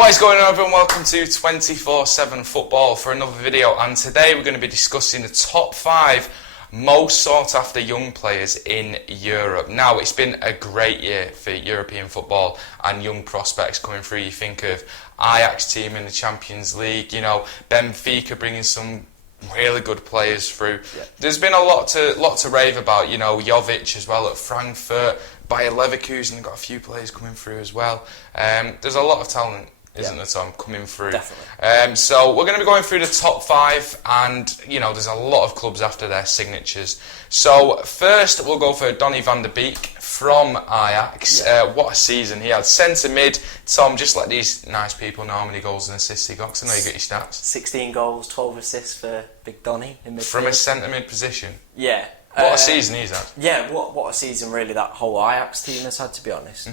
What is going on, everyone? Welcome to 24/7 Football for another video, and today we're going to be discussing the top 5 most sought after young players in Europe. Now, it's been a great year for European football and young prospects coming through. You think of Ajax team in the Champions League, you know, Benfica bringing some really good players through. Yeah. There's been a lot to rave about, you know, Jovic as well at Frankfurt, Bayer Leverkusen got a few players coming through as well. There's a lot of talent, isn't there, Tom, coming through? Definitely. So we're going to be going through the top 5, and you know, there's a lot of clubs after their signatures. So first we'll go for Donny van de Beek from Ajax. What a season he had. Centre mid. Tom, just let these nice people know how many goals and assists he got, because I know you got your stats. 16 goals, 12 assists for Big Donny in midfield. From a centre mid position. Yeah. What a season he's had. Yeah, what a season really that whole Ajax team has had, to be honest.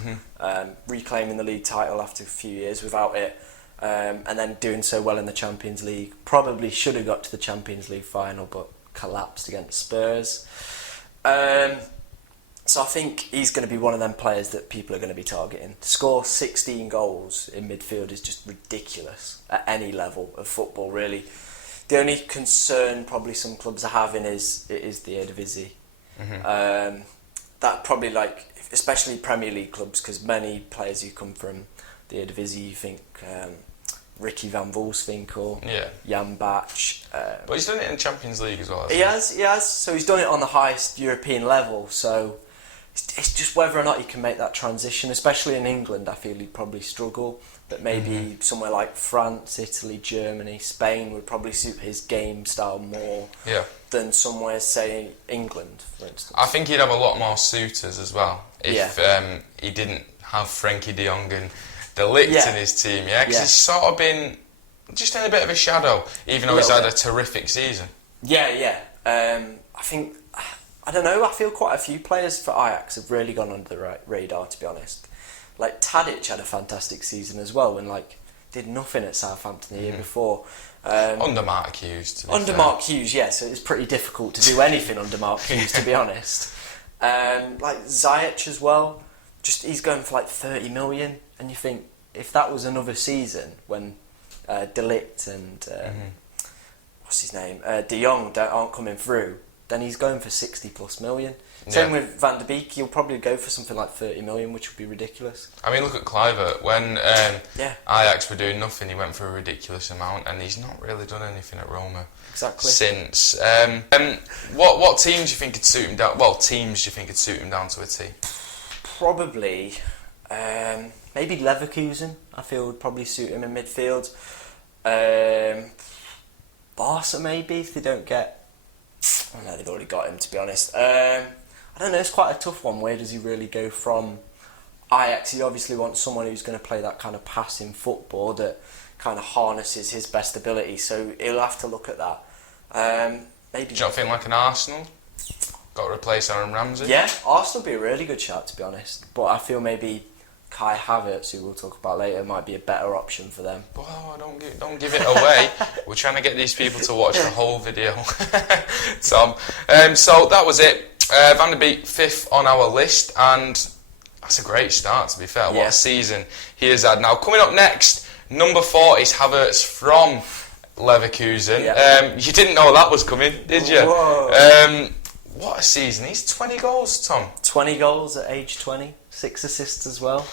Reclaiming the league title after a few years without it, and then doing so well in the Champions League. Probably should have got to the Champions League final, but collapsed against Spurs. So I think he's going to be one of them players that people are going to be targeting. To score 16 goals in midfield is just ridiculous at any level of football, really. The only concern probably some clubs are having is the Eredivisie. That probably, like, especially Premier League clubs, because many players who come from the Eredivisie, you think Ricky van Wolfswinkel or Jan Bach. But he's done it in Champions League as well. He has. So he's done it on the highest European level. So it's just whether or not he can make that transition, especially in England. I feel he'd probably struggle. But maybe somewhere like France, Italy, Germany, Spain would probably suit his game style more than somewhere, say, England, for instance. I think he'd have a lot more suitors as well if he didn't have Frenkie de Jong and de Ligt in his team, because he's sort of been just in a bit of a shadow, even though he's had a terrific season. I think, I don't know, I feel quite a few players for Ajax have really gone under the radar, to be honest. Like Tadic had a fantastic season as well, and like did nothing at Southampton the year before. Under Mark Hughes. Mark Hughes, so it's pretty difficult to do anything under Mark Hughes, to be honest. Like Ziyech as well, just he's going for like 30 million, and you think if that was another season when de Ligt and what's his name, de Jong aren't coming through, then he's going for 60 plus million. Same with Van de Beek, he'll probably go for something like 30 million, which would be ridiculous. I mean, look at Kluivert. When Ajax were doing nothing, he went for a ridiculous amount, and he's not really done anything at Roma since. What teams do you think could suit him down? Well, teams do you think could suit him down to a T? Probably, maybe Leverkusen. I feel would probably suit him in midfield. Barca maybe, if they don't get. I know they've already got him, to be honest. I don't know, it's quite a tough one. Where does he really go from Ajax? He obviously wants someone who's going to play that kind of passing football that kind of harnesses his best ability, so he'll have to look at that. Maybe. Do you not think like an Arsenal? Got to replace Aaron Ramsey? Yeah, Arsenal would be a really good shout, to be honest. But I feel maybe Kai Havertz, who we'll talk about later, might be a better option for them. Oh, don't give it away. We're trying to get these people to watch the whole video, Tom. So that was it. Van de Beek 5th on our list, and that's a great start, to be fair. What a season he has had. Now, coming up next, number 4 is Havertz from Leverkusen. You didn't know that was coming, did you? What a season. He's 20 goals, Tom. 20 goals at age 20, 6 assists as well.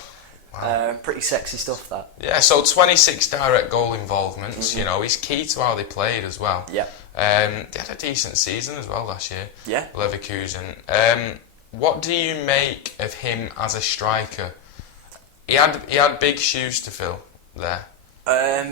Wow. Pretty sexy stuff, that. Yeah, so 26 direct goal involvements. You know, he's key to how they played as well. Yeah. They had a decent season as well last year. Yeah. Leverkusen. What do you make of him as a striker? He had big shoes to fill there.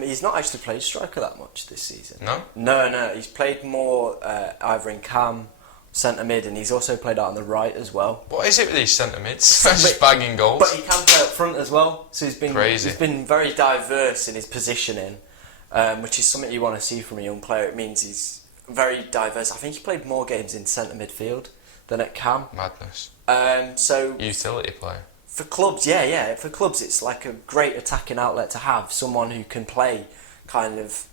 He's not actually played striker that much this season. No? No. He's played more either in cam, centre mid, and he's also played out on the right as well. What is it with these centre mids? Just bagging goals. But he can play up front as well. So he's been crazy. He's been very diverse in his positioning, which is something you want to see from a young player. It means he's very diverse. I think he played more games in centre midfield than at cam. Madness. So utility player. For clubs, for clubs, it's like a great attacking outlet to have. Someone who can play kind of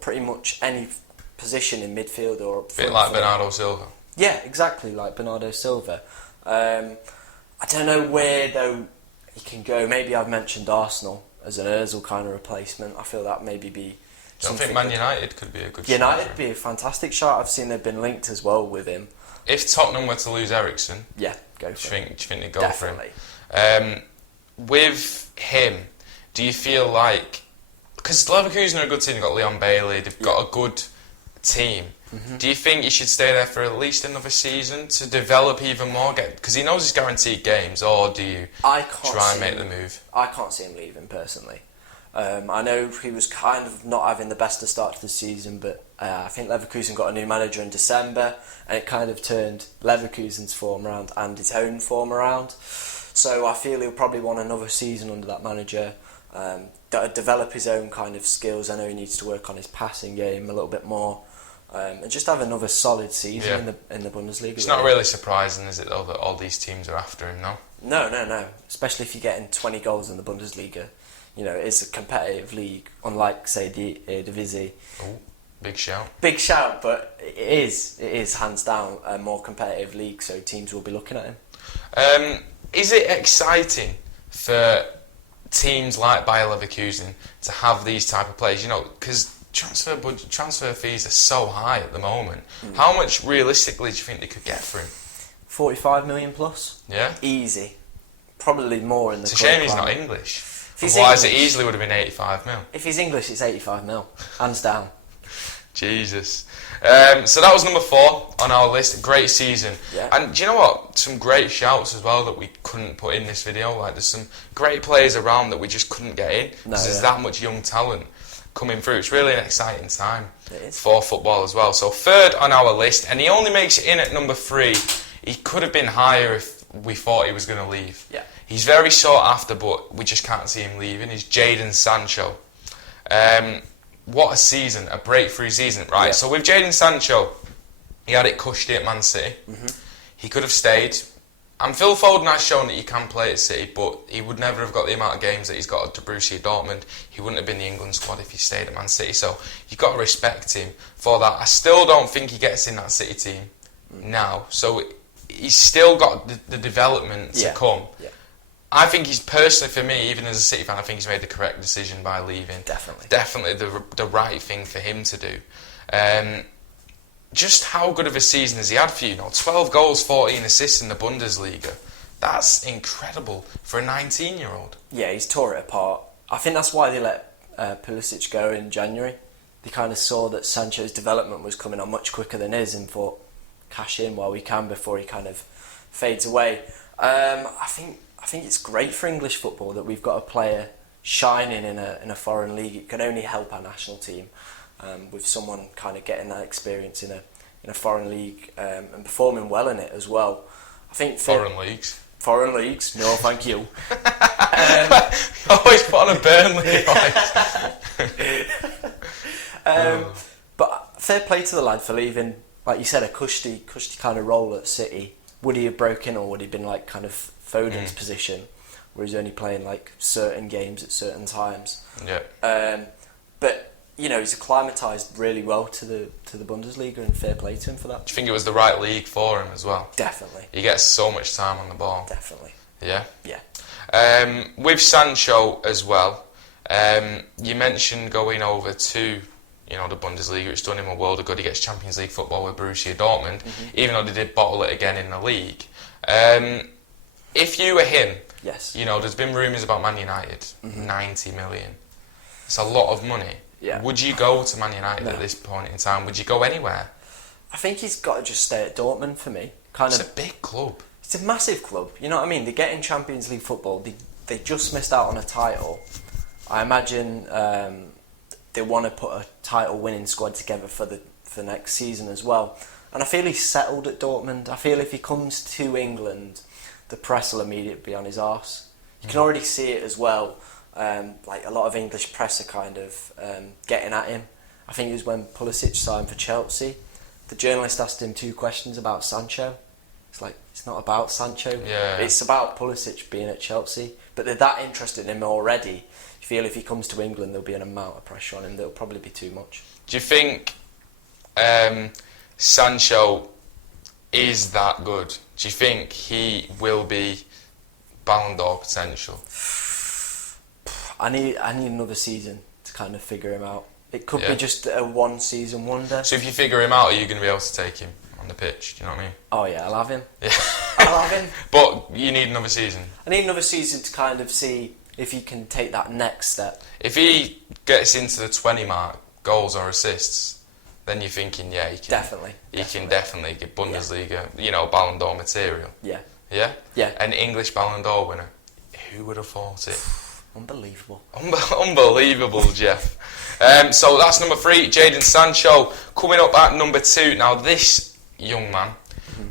pretty much any position in midfield or up front. Bit like Bernardo Silva. Yeah, exactly like Bernardo Silva. I don't know where though he can go. Maybe I've mentioned Arsenal. as an Ozil kind of replacement. I feel that maybe be. Do you think Man United could be a good United shot? would be a fantastic shot. I've seen they've been linked as well with him. If Tottenham were to lose Eriksen, Yeah, go for it. do you think they'd go Definitely. for him? With him, do you feel like, because Leverkusen are a good team, they've got Leon Bailey, they've got a good team. Do you think he should stay there for at least another season to develop even more? Because he knows he's guaranteed games, or do you try and make the move? I can't see him leaving personally. I know he was kind of not having the best of start to the season, but I think Leverkusen got a new manager in December, and it kind of turned Leverkusen's form around and his own form around. So I feel he'll probably want another season under that manager, develop his own kind of skills. I know he needs to work on his passing game a little bit more, and just have another solid season in the Bundesliga. It's not really surprising, is it, though, that all these teams are after him now? No. Especially if you're getting 20 goals in the Bundesliga. You know, it's a competitive league, unlike, say, the Eredivisie. Oh, big shout. Big shout, but it is hands down a more competitive league, so teams will be looking at him. Is it exciting for teams like Bayer Leverkusen to have these type of players? You know, because transfer fees are so high at the moment. How much realistically do you think they could get for him? 45 million plus. Yeah? Easy. Probably more in the. It's a shame he's not English. He's Otherwise, English, it easily would have been 85 mil. If he's English, it's 85 mil, hands down. Jesus. So that was number 4 on our list. Great season. Yeah. And do you know what? Some great shouts as well that we couldn't put in this video. Like, there's some great players around that we just couldn't get in. Because there's that much young talent coming through. It's really an exciting time for football as well. So 3rd on our list, and he only makes it in at number 3. He could have been higher if we thought he was going to leave. Yeah. He's very sought after, but we just can't see him leaving. He's Jadon Sancho. What a season, a breakthrough season, right? Yeah. So with Jadon Sancho, he had it cushy at Man City. He could have stayed. And Phil Foden has shown that he can play at City, but he would never have got the amount of games that he's got at Borussia Dortmund. He wouldn't have been the England squad if he stayed at Man City. So you've got to respect him for that. I still don't think he gets in that City team now. So he's still got the development to come. Yeah. I think he's personally, for me, even as a City fan, I think he's made the correct decision by leaving. Definitely the right thing for him to do. Just how good of a season has he had for you? 12 goals, 14 assists in the Bundesliga. That's incredible for a 19-year-old. Yeah, he's tore it apart. I think that's why they let Pulisic go in January. They kind of saw that Sancho's development was coming on much quicker than his and thought, cash in while we can before he kind of fades away. I think it's great for English football that we've got a player shining in a foreign league. It can only help our national team with someone kind of getting that experience in a foreign league and performing well in it as well. I think foreign leagues. No, thank you. Always put on a Burnley. But fair play to the lad for leaving. Like you said, a cushy kind of role at City. Would he have broken, or would he have been like kind of Foden's position, where he's only playing like certain games at certain times? Yeah. But you know, he's acclimatised really well to the Bundesliga, and fair play to him for that. Do you think it was the right league for him as well? Definitely. He gets so much time on the ball. Definitely. Yeah. Yeah. With Sancho as well, you mentioned going over to the Bundesliga. It's done him a world of good. He gets Champions League football with Borussia Dortmund, even though they did bottle it again in the league. If you were him, yes. There's been rumours about Man United, 90 million. It's a lot of money. Yeah. Would you go to Man United at this point in time? Would you go anywhere? I think he's got to just stay at Dortmund for me. It's a big club. It's a massive club. You know what I mean? They're getting Champions League football. They just missed out on a title. I imagine they want to put a title-winning squad together for the next season as well. And I feel he's settled at Dortmund. I feel if he comes to England, the press will immediately be on his arse. You can already see it as well. Like a lot of English press are kind of getting at him. I think it was when Pulisic signed for Chelsea. The journalist asked him 2 questions about Sancho. It's like, it's not about Sancho. Yeah. It's about Pulisic being at Chelsea. But they're that interested in him already. You feel if he comes to England, there'll be an amount of pressure on him that'll probably be too much. Do you think Sancho is that good? Do you think he will be Ballon d'Or potential? I need another season to kind of figure him out. It could Yeah. be just a one-season wonder. So if you figure him out, are you going to be able to take him on the pitch? Do you know what I mean? Oh yeah, I'll have him. Yeah. I'll have him. But you need another season. I need another season to kind of see if he can take that next step. If he gets into the 20 mark, goals or assists, then you're thinking, yeah, he can Definitely. can definitely get Bundesliga, Ballon d'Or material. Yeah. Yeah? Yeah. An English Ballon d'Or winner. Who would have thought it? Unbelievable. Unbelievable, Jeff. So that's number 3, Jadon Sancho. Coming up at number 2. Now, this young man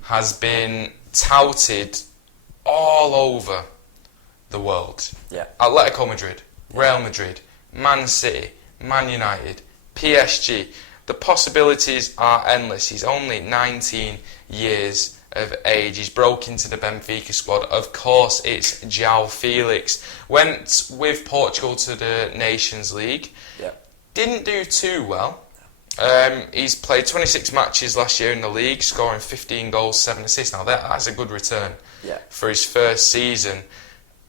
has been touted all over the world. Yeah. Atletico Madrid, Real Madrid, Man City, Man United, PSG. The possibilities are endless. He's only 19 years of age. He's broke into the Benfica squad. Of course, it's João Félix. Went with Portugal to the Nations League. Yeah. Didn't do too well. He's played 26 matches last year in the league, scoring 15 goals, 7 assists. Now that's a good return for his first season.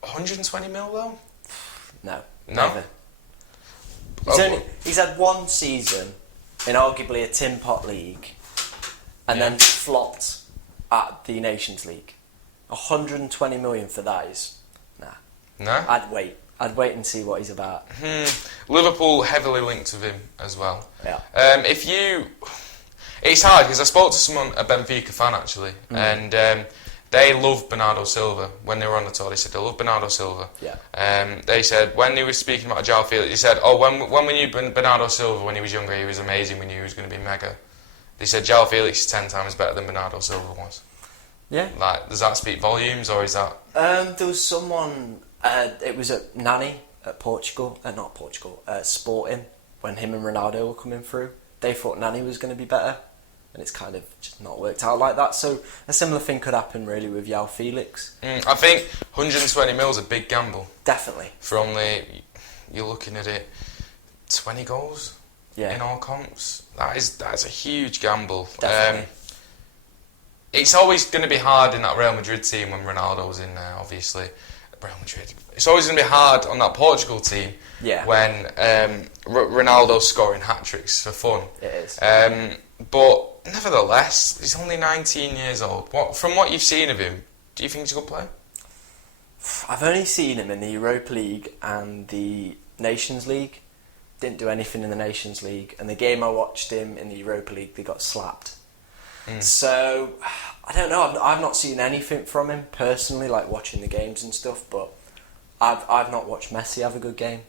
120 mil though? No. No? Never. He's had one season in arguably a tin pot league and then flopped at the Nations League. 120 million for that is... Nah. No? I'd wait and see what he's about. Liverpool heavily linked with him as well. Yeah. It's hard because I spoke to someone, a Benfica fan actually, and they love Bernardo Silva. When they were on the tour, they said they love Bernardo Silva. Yeah. They said when he was speaking about João Félix, he said, when we knew Bernardo Silva when he was younger, he was amazing. We knew he was going to be mega. They said João Félix is 10 times better than Bernardo Silva was. Yeah. Like, does that speak volumes, or is that? There was someone. It was at Nani at Portugal. Not Portugal. Sporting, when him and Ronaldo were coming through. They thought Nani was going to be better, and it's kind of just not worked out like that. So a similar thing could happen really with João Félix. I think 120 mil is a big gamble. Definitely. You're looking at it, 20 goals Yeah. in all comps. That's a huge gamble. Definitely. It's always going to be hard in that Real Madrid team when Ronaldo's in there, obviously. Real Madrid. It's always going to be hard on that Portugal team when Ronaldo's scoring hat-tricks for fun. It is. But nevertheless, he's only 19 years old. From what you've seen of him, do you think he's a good player? I've only seen him in the Europa League and the Nations League. Didn't do anything in the Nations League. And the game I watched him in the Europa League, they got slapped. So, I don't know. I've not seen anything from him personally, like watching the games and stuff. But I've not watched Messi have a good game.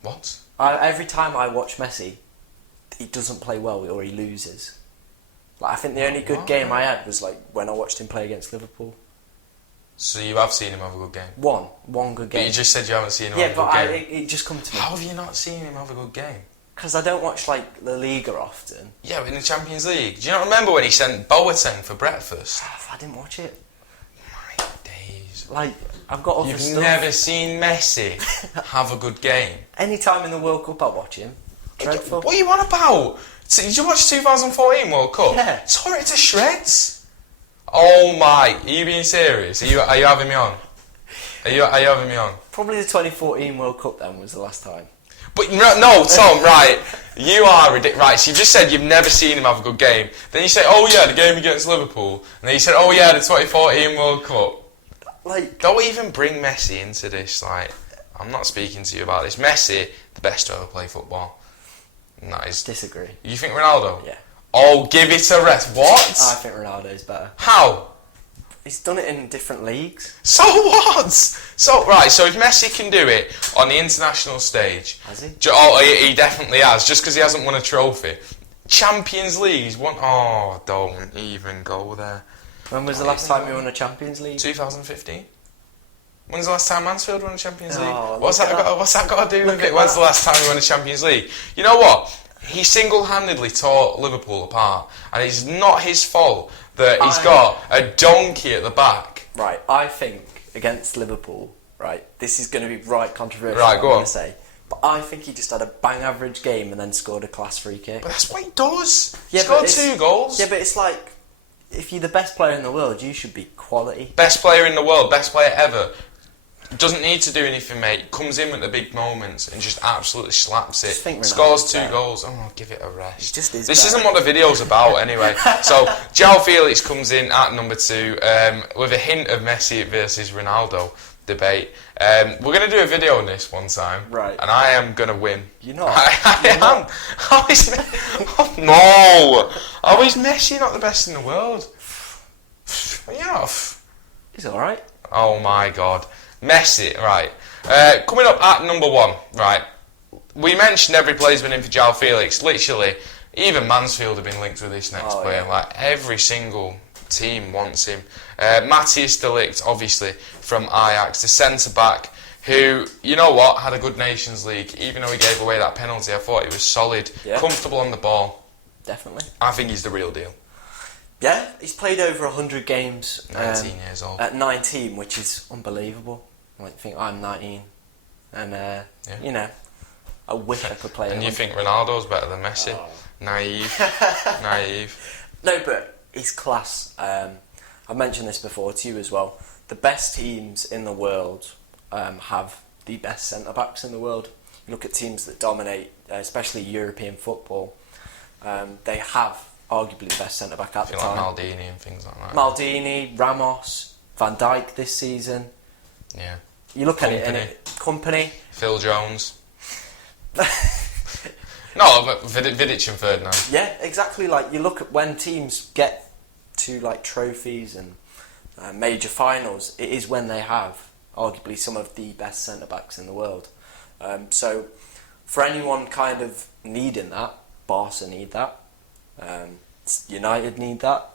What? Every time I watch Messi, he doesn't play well or he loses. Like I think the only good game I had was like when I watched him play against Liverpool. So you have seen him have a good game? One good game. But you just said you haven't seen him have a good game. Yeah, but it just come to me. How have you not seen him have a good game? Because I don't watch like La Liga often. Yeah, but in the Champions League. Do you not remember when he sent Boateng for breakfast? I didn't watch it. My days. Like, I've got other stuff. You've never seen Messi have a good game? Any time in the World Cup I watch him. Dreadful. What are you on about? So, did you watch 2014 World Cup? Yeah. Tore it to shreds. Oh my, are you being serious? Are you having me on? Are you having me on? Probably the 2014 World Cup then was the last time. But no, Tom, right, you are ridiculous. Right, so you just said you've never seen him have a good game. Then you say, oh yeah, the game against Liverpool. And then you said, oh yeah, the 2014 World Cup. Like, don't even bring Messi into this. Like, I'm not speaking to you about this. Messi, the best to ever play football. And that is... Disagree. You think Ronaldo? Yeah. Oh, give it a rest. What? I think Ronaldo's better. How? He's done it in different leagues. So what? So if Messi can do it on the international stage... Has he? He definitely has, just because he hasn't won a trophy. Champions League, he's won... Oh, don't even go there. When was the last time you won a Champions League? 2015. When's the last time Mansfield won a Champions League? Oh, What's that got to do with it? When's the last time we won a Champions League? You know what? He single-handedly tore Liverpool apart, and it's not his fault that he's got a donkey at the back. Right, I think against Liverpool, right, this is going to be right controversial, right, go on. I'm going to say, but I think he just had a bang average game and then scored a class free kick. But that's what he does. Yeah, he scored 2 goals. Yeah, but it's like, if you're the best player in the world, you should be quality. Best player in the world, best player ever. Doesn't need to do anything, mate. Comes in with the big moments and just absolutely slaps it. Just think Scores Ronaldo's 2 better. goals. Oh, give it a rest. Just is This better. isn't what the video's about, anyway. So, João Félix comes in at number 2 with a hint of Messi versus Ronaldo debate. We're going to do a video on this one time. Right. And I am going to win. You're not. I You're am. not. How is no. How is Messi not the best in the world? Yeah. He's alright. Oh my God. Messi, right. Coming up at number 1, right. We mentioned every player's been in for João Félix. Literally, even Mansfield have been linked with this next player. Yeah. Like, every single team wants him. Matthijs de Ligt, obviously, from Ajax, the centre-back, who, you know what, had a good Nations League. Even though he gave away that penalty, I thought he was solid. Yeah. Comfortable on the ball. Definitely. I think he's the real deal. Yeah, he's played over 100 games. 19 years old. At 19, which is unbelievable. I think I'm 19. And, you know, I wish I could play. And you think Ronaldo's better than Messi? Oh. Naive. No, but he's class. I've mentioned this before to you as well. The best teams in the world have the best centre-backs in the world. You look at teams that dominate, especially European football, they have arguably the best centre-back at the Like time. Maldini and things like that. Maldini, Ramos, Van Dijk this season. Yeah. You look at it Company. and Company. Phil Jones. No, but Vidic and Ferdinand. Yeah, exactly. Like, you look at when teams get to like trophies and major finals, it is when they have arguably some of the best centre backs in the world. So for anyone kind of needing that, Barca need that, United need that,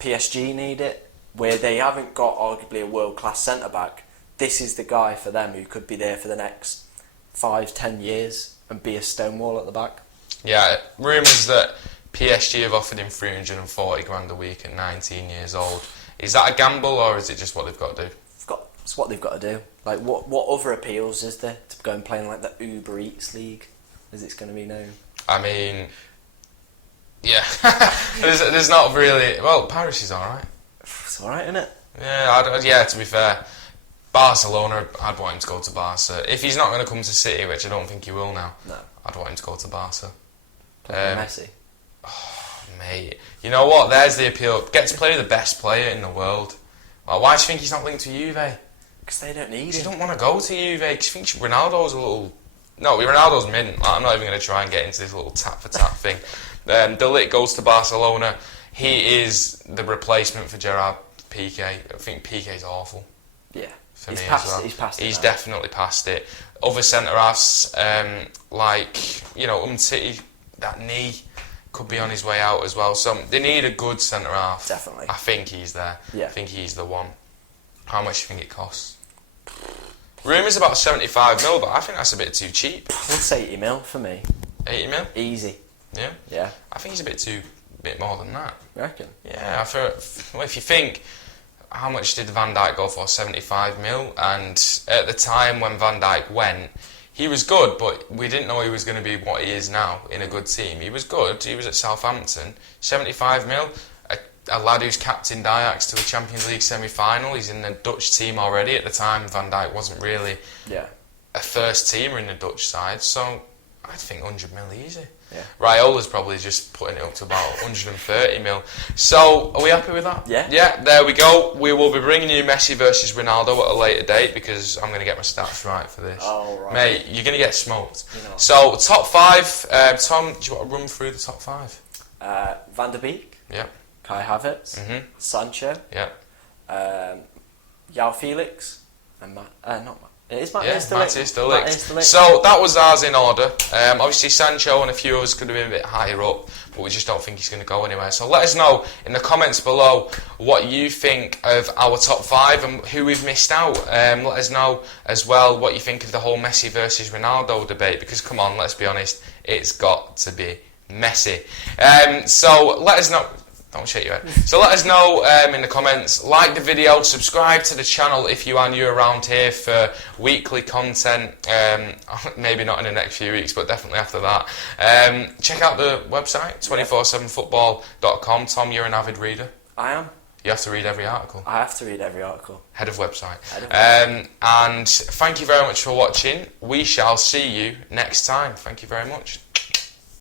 PSG need it, where they haven't got arguably a world class centre back. This is the guy for them who could be there for the next 5-10 years and be a stonewall at the back. Yeah, rumours that PSG have offered him 340 grand a week at 19 years old. Is that a gamble or is it just what they've got to do? It's what they've got to do. Like, what other appeals is there to go and play in like the Uber Eats League, as it's going to be known? I mean, yeah, there's not really. Well, Paris is alright. It's alright, isn't it? Yeah, to be fair, Barcelona, I'd want him to go to Barca. If he's not going to come to City, which I don't think he will now, No. I'd want him to go to Barca. Play for Messi. Mate, you know what? There's the appeal. Get to play with the best player in the world. Well, why do you think he's not linked to Juve? Because they don't need You him. don't want to go to Juve because you think Ronaldo's a little... No, Ronaldo's mint. Like, I'm not even going to try and get into this little tap-for-tap thing. De Ligt goes to Barcelona. He is the replacement for Gerard Piqué. I think Piqué's awful. Yeah. For He's me past as well. it. He's past it. He's now. definitely past it. Other centre-halves, like, you know, Umtiti, that knee could be on his way out as well. So they need a good centre-half. Definitely. I think he's there. Yeah. I think he's the one. How much do you think it costs? Rumours about 75 mil, but I think that's a bit too cheap. What's 80 mil for me? 80 mil? Easy. Yeah. Yeah. I think he's a bit more than that. You reckon? Yeah, well, if you think, how much did Van Dijk go for? 75 mil. And at the time when Van Dijk went, he was good, but we didn't know he was going to be what he is now in a good team. He was good. He was at Southampton. 75 mil. A lad who's captained Ajax to a Champions League semi-final. He's in the Dutch team already. At the time, Van Dijk wasn't really a first teamer in the Dutch side. So I think 100 mil easy. Yeah. Raiola's probably just putting it up to about 130 mil. So, are we happy with that? Yeah. Yeah, there we go. We will be bringing you Messi versus Ronaldo at a later date because I'm going to get my stats right for this. Oh, right. Mate, you're going to get smoked. You know. So, top 5. Tom, do you want to run through the top 5? Van der Beek. Yep. Kai Havertz. Mhm. Sancho. Yep. João Félix. And not Matt. It is Matthijs Matthijs de de Ligt. Ligt. So that was ours in order. Obviously Sancho and a few others could have been a bit higher up, but we just don't think he's going to go anywhere. So let us know in the comments below what you think of our top 5 and who we've missed out. Let us know as well what you think of the whole Messi versus Ronaldo debate, because come on, let's be honest, it's got to be Messi. So let us know. Don't shake your head. So let us know in the comments. Like the video, subscribe to the channel if you are new around here for weekly content. Maybe not in the next few weeks, but definitely after that. Check out the website, 247football.com. Tom, you're an avid reader. I am. You have to read every article. I have to read every article. Head of website. Head of website. And thank you very much for watching. We shall see you next time. Thank you very much.